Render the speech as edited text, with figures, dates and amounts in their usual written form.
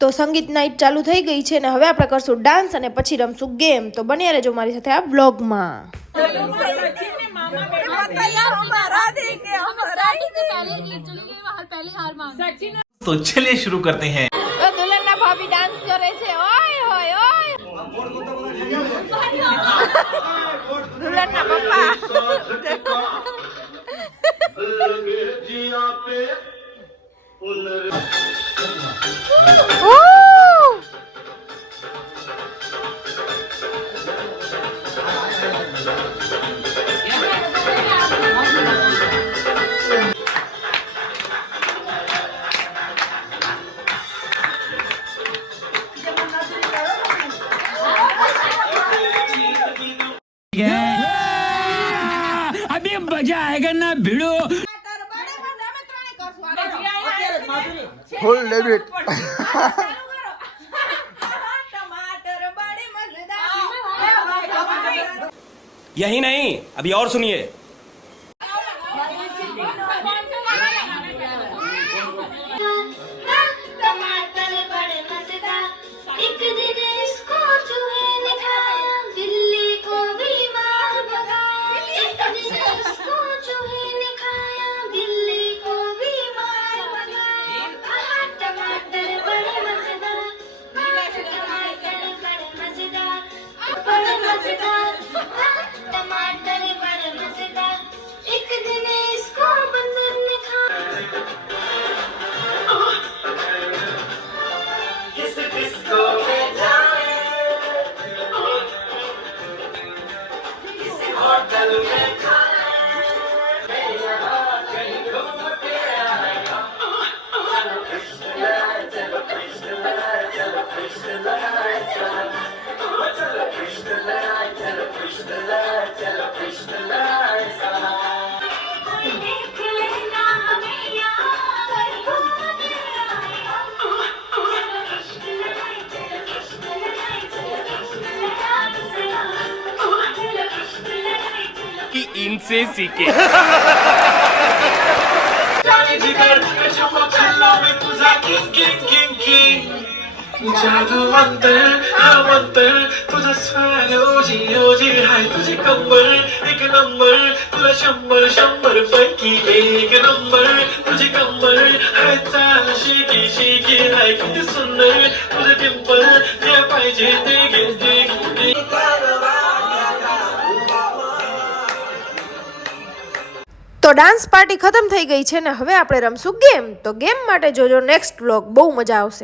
તો સંગીત નાઇટ ચાલુ થઈ ગઈ છે ને હવે આપણે કરશું ડાન્સ અને પછી રમશું ગેમ। તો બન્યા રહેજો મારી સાથે આ વ્લોગમાં। तो चलिए शुरू करते हैं। दुल्हन ना भाभी डांस करे छे। ओए होए ओए दुल्हन ना पप्पा अभी मजा आएगा ना भिड़ो। Full debit. यही नहीं, अभी और सुनिए। इनसे सीखे। जादू मंतर हा मंतर तुझा स्वर ओजी ओजी हाय तुझे कंबर एक नंबर तुला 100 पैकी एक नंबर तुझे कंबर हाय चाल शेकी शेकी हाय किती सुंदर तुझे टिंपल जे पाहिजे ते घे તો ડાન્સ પાર્ટી ખતમ થઈ ગઈ છે ને હવે આપણે રમશું ગેમ। તો ગેમ માટે જોજો નેક્સ્ટ વ્લોગ, બહુ મજા આવશે।